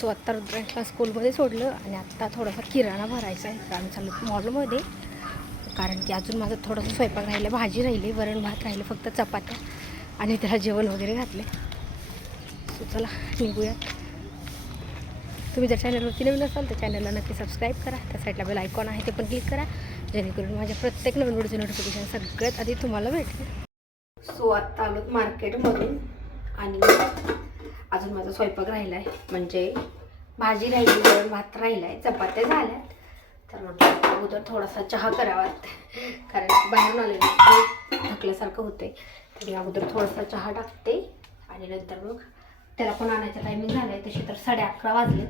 So आत्ता रुद्रांशला स्कूलमध्ये सोडलं आणि आत्ता थोडासा किराणा भरायचा आहे. आम्ही चाललो मॉलमध्ये, कारण की अजून माझं थोडंसं स्वयंपाक राहिलं, भाजी राहिली, वरण भात राहिलं, फक्त चपात्या आणि त्याला जेवण वगैरे घातले. सो चला निघूयात. तुम्ही जर चॅनलवरती नवीन असाल तर चॅनलला नक्की सबस्क्राईब करा. त्या साईडला बेल आयकॉन आहे ते पण क्लिक करा, जेणेकरून माझ्या प्रत्येक नवीन व्हिडिओचे नोटिफिकेशन सगळ्यात आधी तुम्हाला भेटेल. सो आत्ता आलो मार्केटमधून आणि अजून माझा स्वयंपाक राहिला आहे, म्हणजे भाजी राहिली, वरण भात राहिला आहे, चपात्या झाल्या. तर म्हटलं अगोदर थोडासा चहा करावा, कारण बाहेरून आलेलं थकल्यासारखं होते. तर मी अगोदर थोडासा चहा टाकते आणि नंतर मग त्याला पण आणायचा टायमिंग झाला आहे. तशी तर 11:30 वाजले.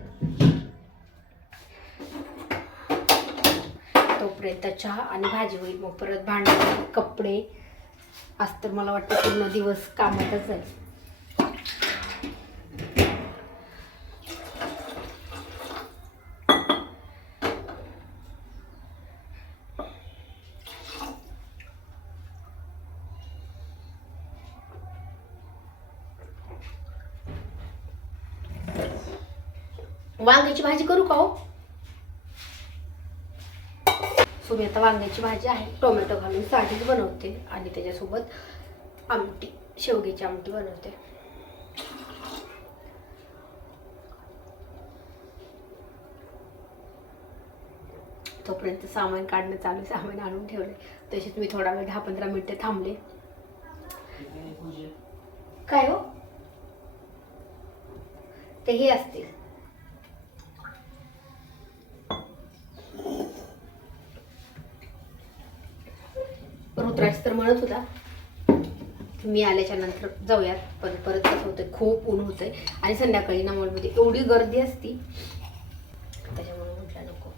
तोपर्यंत चहा आणि भाजी होईल. मग परत भांडे, कपडे आज तर मला वाटतं पूर्ण दिवस कामातच जाईल. वांग्याची भाजी करू का हो? सो मी आता वांग्याची भाजी आहे टोमॅटो घालून साधीच बनवते आणि त्याच्यासोबत आमटी, शेवग्याची आमटी बनवते. तोपर्यंत सामान काढणं चालू, सामान आणून ठेवले. तसेच मी थोडा वेळ 10-15 मिनिटे थांबले. काय हो ते हे असते रुद्राज तर म्हणत होता मी आल्याच्या नंतर जाऊयात, पण परत कसं होतं, खूप ऊन होतंय आणि संध्याकाळी ना मॉलमध्ये एवढी गर्दी असती, त्याच्यामुळे म्हटलं नको,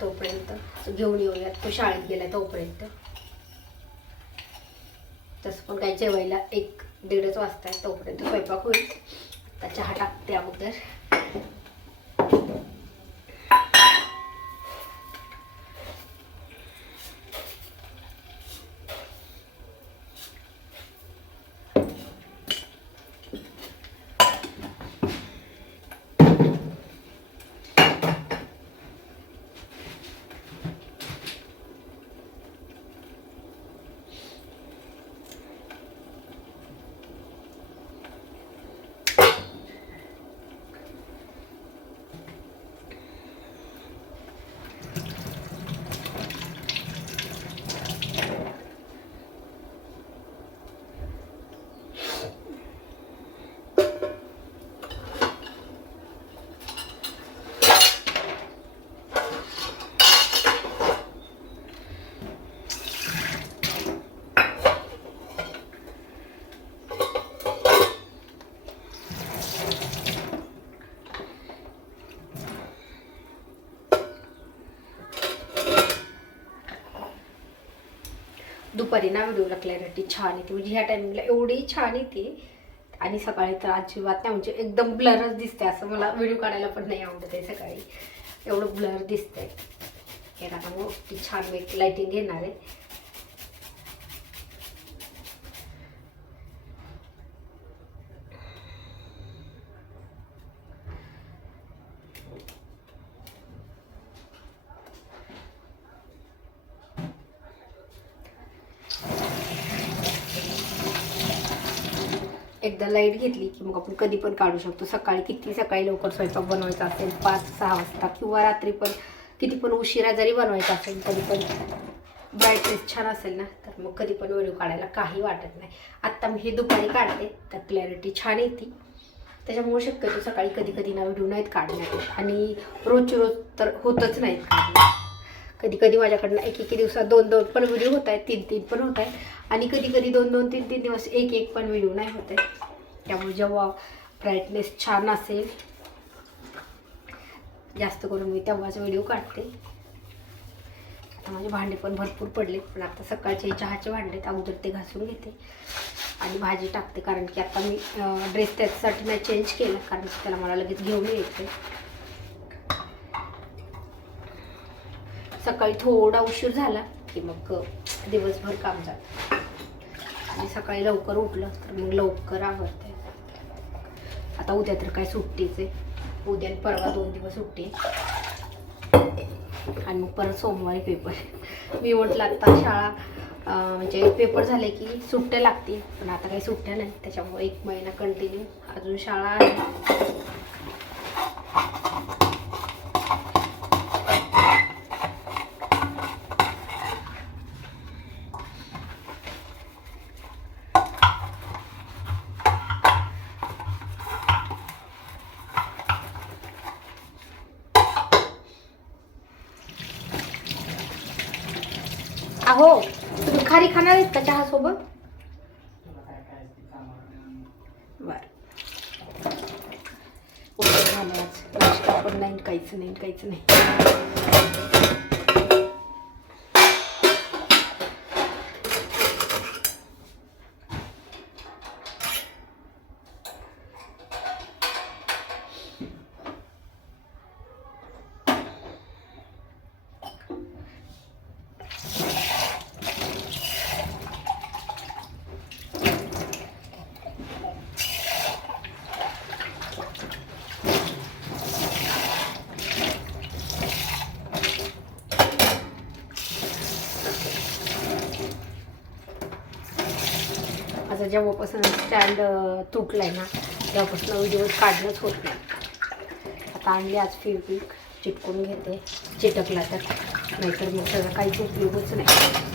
तोपर्यंत घेऊन येऊयात. तो शाळेत गेला तोपर्यंत. तसं पण काय जेवायला 1-1:30 वाजता, तोपर्यंत स्वयंपाक होईल. आता चहा टाकते अगोदर. दुपारी ना व्हिडिओला क्लॅरिटी छान येते, म्हणजे ह्या टायमिंगला एवढी छान येते. आणि सकाळी तर अजिबात नाही, म्हणजे एकदम ब्लरच दिसते. असं मला व्हिडिओ काढायला पण नाही आवडत आहे सकाळी, एवढं ब्लर दिसतंय. हे आता मोठी छान वेट लाईटिंग घेणार आहे. एकदा लाईट घेतली की मग आपण कधी पण काढू शकतो. सकाळी लवकर स्वयंपाक बनवायचा असेल 5-6 वाजता, किंवा रात्री पण किती पण उशिरा जरी बनवायचा असेल तरी पण ब्राईटनेस छान असेल ना, तर मग कधी पण व्हिडिओ काढायला काही वाटत नाही. आत्ता मी हे दुपारी काढते तर क्लॅरिटी छान येते, त्याच्यामुळे शक्यतो सकाळी कधी ना व्हिडिओ नाहीत काढण्यात. आणि रोजची रोज तर होतच नाहीत काढणं. कधी माझ्याकडनं एक दिवसात 2 पण व्हिडिओ होत आहेत, 3 पण होत आहेत. आणि कधी 2 3 दिवस एक पण व्हिडिओ नाही होत आहे. त्यामुळे जेव्हा ब्राईटनेस छान असेल जास्त करून मी तेव्हाच व्हिडिओ काढते. आता माझे भांडे पण भरपूर पडले, पण आता सकाळचे चहाचे भांडे अगोदर ते घासून घेते आणि भाजी टाकते. कारण की आता मी ड्रेस त्याच्यासाठी नाही चेंज केला, कारण त्याला मला लगेच घेऊन यायचं. सकाळी थोडा उशीर झाला की मग दिवसभर काम जातं. आणि सकाळी लवकर उठलं तर मग लवकर आवरते. आता उद्या तर काय सुट्टीच आहे. उद्या आणि परवा 2 दिवस सुट्टी आणि मग परत सोमवारी पेपर. मी म्हटलं आता शाळा म्हणजे पेपर झाले की सुट्ट्या लागतील, पण आता काही सुट्ट्या नाही, त्याच्यामुळे 1 महिना कंटिन्यू अजून शाळा आहे. अहो तुम्ही खारी खाणार आहेत का चहा सोबत? बर नाश्ता पण नाही, काहीच नाही. माझा जेव्हापासून स्टँड तुटलाय ना तेव्हापासून व्हिडिओ काढणंच होत नाही. आता आणली आज फेविक्विक चिटकून घेते, चिटकला तर, नाहीतर मग त्याचा काहीच उपयोगच नाही.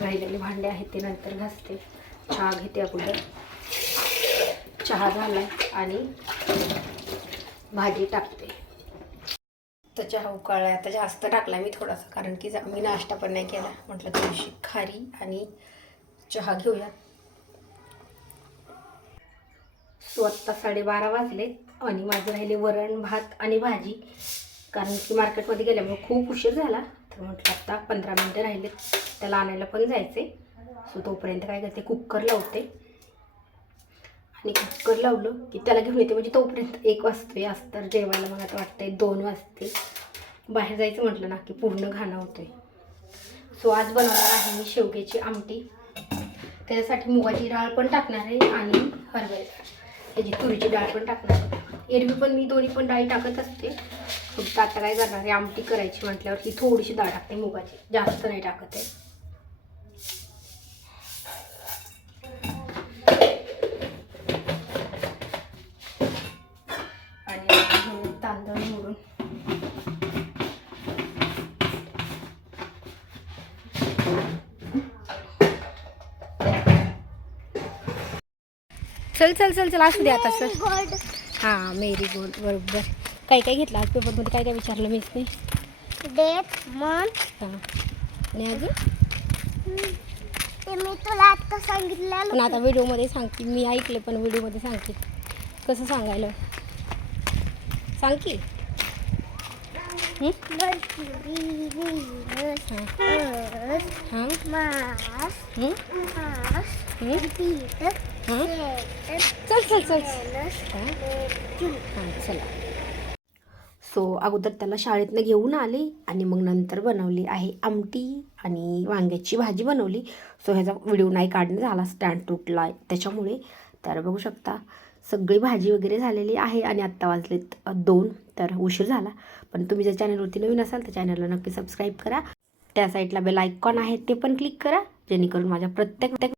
राहिलेले भांडे आहेत ते नंतर घासते. चहा घेते अगोदर. चहा झालाय आणि भाजी टाकते. तर चहा उकळलाय, आता जास्त टाकला मी थोडासा, कारण की मी नाश्ता पण नाही केला. म्हटलं थोडीशी खारी आणि चहा घेऊया. सो आत्ता 12:30 वाजले आणि माझे राहिले वरण भात आणि भाजी, कारण की मार्केटमध्ये गेल्यामुळे खूप उशीर झाला. तर म्हटलं आता 15 मिनटं राहिले, त्याला आणायला पण जायचे. सो तोपर्यंत काय करते, कुकर लावते आणि कुकर लावलं की त्याला घेऊन येते. म्हणजे तोपर्यंत 1 वाजतोय. आज तर जेवायला मला आता वाटतंय 2 वाजते. बाहेर जायचं म्हटलं ना की पूर्ण घाणं होतोय. सो आज बनवणार आहे मी शेवग्याची आमटी. त्याच्यासाठी मुगाची डाळ पण टाकणार आहे आणि हरभरा त्याची तुरीची डाळ पण टाकणार आहे. एरवी पण मी दोन्ही पण डाळी टाकत असते, फक्त आता काय करणार आहे, आमटी करायची म्हटल्यावर ही थोडीशी डाळ टाकते मुगाची, जास्त नाही टाकत आहे. आणि तांदूळ मोडून चल चल चल चल असू दे आता सर. हां मेरी गोल्ड बरोबर. काय काय घेतलं आज पेपरमध्ये, काय काय विचारलं मीच नाही. Date month. हां आणि अजून ते मी तुला आता सांगितलं, पण आता व्हिडिओमध्ये सांगते. मी ऐकलं पण व्हिडिओमध्ये सांगते. कसं सांगायला सांग की. हां चल चल चल हां चला. सो अगोदर त्याला शाळेतनं घेऊन आले आणि मग नंतर बनवली आहे आमटी आणि वांग्याची भाजी बनवली. सो ह्याचा व्हिडिओ नाही काढणं झाला, स्टँड तुटला आहे त्याच्यामुळे. तर बघू शकता सगळी भाजी वगैरे झालेली आहे आणि आत्ता वाजलेत 2. तर उशीर झाला. पण तुम्ही जर चॅनलवरती नवीन असाल तर चॅनलला नक्की सबस्क्राईब करा. त्या साईडला बेल आयकॉन आहे ते पण क्लिक करा, जेणेकरून माझ्या प्रत्येक